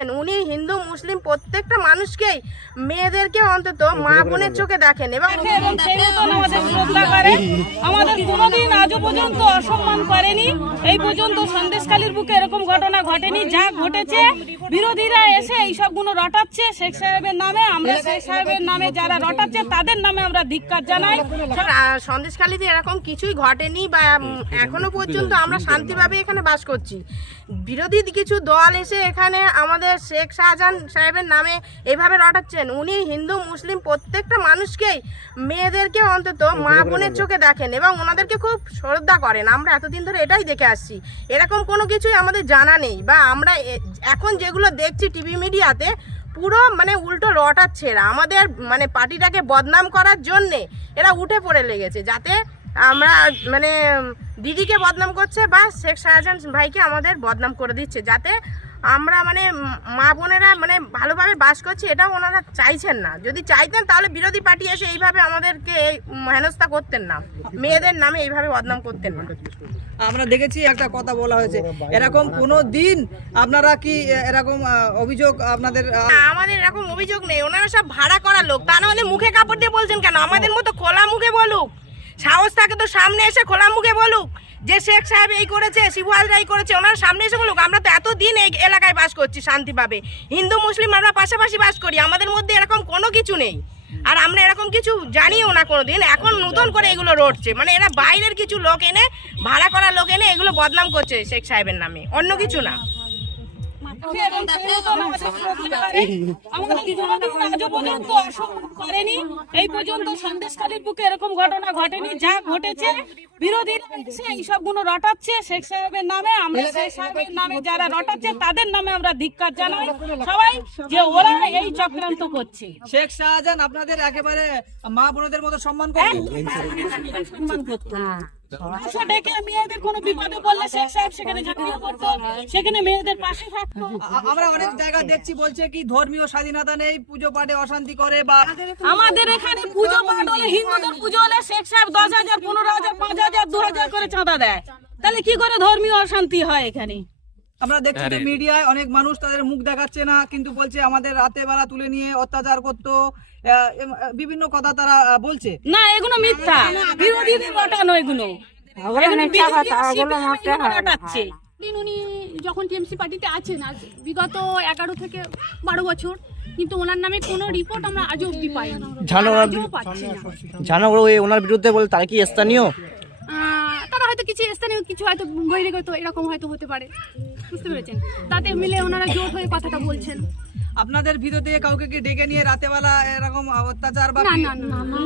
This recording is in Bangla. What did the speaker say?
উনি হিন্দু মুসলিম প্রত্যেকটা মানুষকেই মেয়েদেরকে অন্তত মা বোনের চোখে দেখেন এবং আমাদের করে। আমাদের কোনোদিন আজও পর্যন্ত অসম্মান করেনি। এই পর্যন্ত সন্দেশকালীর বুকে এরকম ঘটনা ঘটেনি। যা ঘটেছে বিরোধীরা এসে এই সবগুলো রটাচ্ছে শেখ সাহেবের নামে। আমরা শেখ সাহেবের নামে যারা রটাচ্ছে তাদের নামে আমরা ধিক্কার জানাই। এরকম কিছুই ঘটেনি বা এখনও পর্যন্ত আমরা শান্তিভাবে এখানে বাস করছি। বিরোধী কিছু দল এসে এখানে আমাদের শেখ শাহজাহান সাহেবের নামে এইভাবে রটাচ্ছেন। উনি হিন্দু মুসলিম প্রত্যেকটা মানুষকেই মেয়েদেরকে অন্তত মা বোনের চোখে দেখেন এবং ওনাদেরকে খুব শ্রদ্ধা করেন। আমরা এতদিন ধরে এটাই দেখে আসছি। এরকম কোনো কিছুই আমাদের জানা নেই বা আমরা এখন যেগুলো দেখছি টিভি মিডিয়াতে পুরো মানে উল্টো রটাচ্ছে এরা। আমাদের মানে পার্টিটাকে বদনাম করার জন্যে এরা উঠে পড়ে লেগেছে। যাতে আমরা মানে দিদিকে বদনাম করছে বা শেখ শাহজাহান ভাইকে আমাদের বদনাম করে দিচ্ছে যাতে আমরা মানে মা বোনেরা মানে ভালোভাবে বাস করছি এটাও ওনারা চাইছেন না। যদি চাইতেন তাহলে বিরোধী পার্টি এসে এইভাবে আমাদেরকে হেনস্থা করতেন না। মেয়েদের নামে এইভাবে বদনাম করতেন না। আমরা দেখেছি একটা কথা বলা হয়েছে এরকম কোনো দিন আপনারা কি এরকম অভিযোগ আপনাদের আমাদের এরকম অভিযোগ নেই ওনারা সব ভাড়া করা লোক তা না হলে মুখে কাপড় দিয়ে বলছেন কেন? আমাদের মতো খোলা মুখে বলুক। সাহস থাকে তো সামনে এসে খোলা মুখে বলুক। যে শেখ সাহেব এই করেছে, শিবু হাজরা এই করেছে, ওনার সামনে এসে বলুক। আমরা তো এতদিন এই এলাকায় বাস করছি শান্তিভাবে। হিন্দু, মুসলিম আমরা পাশাপাশি বাস করি, আমাদের মধ্যে এরকম কোনো কিছু নেই। আর আমরা এরকম কিছু জানিও না কোনোদিন, এখন নতুন করে এগুলো রটছে। মানে এরা বাইরের কিছু লোক এনে, ভাড়া করা লোক এনে এগুলো বদনাম করছে শেখ সাহেবের নামে। অন্য কিছু না। করেনি। এই পর্যন্ত সন্দেশকালীর বুকে এরকম ঘটনা ঘটেনি যা ঘটেছে। বিরোধীরা এসে রটাচ্ছে শেখ সাহেবের নামে। আমরা শেখ সাহেবের নামে যারা রটাচ্ছে তাদের নামে আমরা ধিক্কার জানাই। সবাই যে ওরা এই চক্রান্ত করছে। শেখ শাহজাহান আপনাদের একেবারে মা বোনদের মতো সম্মান করে সম্মান করতো আশা ডেকে মেয়েদের কোনো বিপদে পড়লে শেখ সাহেব সেখানে ঝাঁপিয়ে পড়তো সেখানে মেয়েদের পাশে থাকতো। আমরা অনেক জায়গা দেখছি বলছে কি ধর্মীয় স্বাধীনতা নেই পুজো পাঠে অশান্তি করে বা আমাদের এখানে পুজো পাঠ হলে হিন্দুদের পুজো হলে শেখ সাহেব দশ হাজার পনেরো হাজার পাঁচ হাজার দু হাজার করে চাঁদা দেয়। তাহলে কি করে ধর্মীয় অশান্তি হয় এখানে? আমরা দেখছি যে মিডিয়ায় অনেক মানুষ তাদের মুখ দেখাচ্ছে না কিন্তু বলছে আমাদের রাতে বেলা তুলে নিয়ে অত্যাচার করতো বিভিন্ন কথা তারা বলছে না এগুলো মিথ্যা বিরোধীদের রটানো এগুলো দিন উনি যখন টিএমসি পার্টিতে আছেন আজ বিগত এগারো থেকে বারো বছর কিন্তু ওনার নামে কোনো রিপোর্ট আমরা আজও অব্দি পাইনি জানো ওনার বিরুদ্ধে বলে তারা কি স্থানীয় হয়তো কিছু স্থানীয় কিছু হয়তো বহিরাগত এরকম হয়তো হতে পারে। বুঝতে পেরেছেন? তাতে মিলে ওনারা জোর হয়ে কথাটা বলছেন। আপনাদের ভিতর থেকে কাউকে কি ডেকে নিয়ে রাতে বেলা এরকম অত্যাচার বা না না না।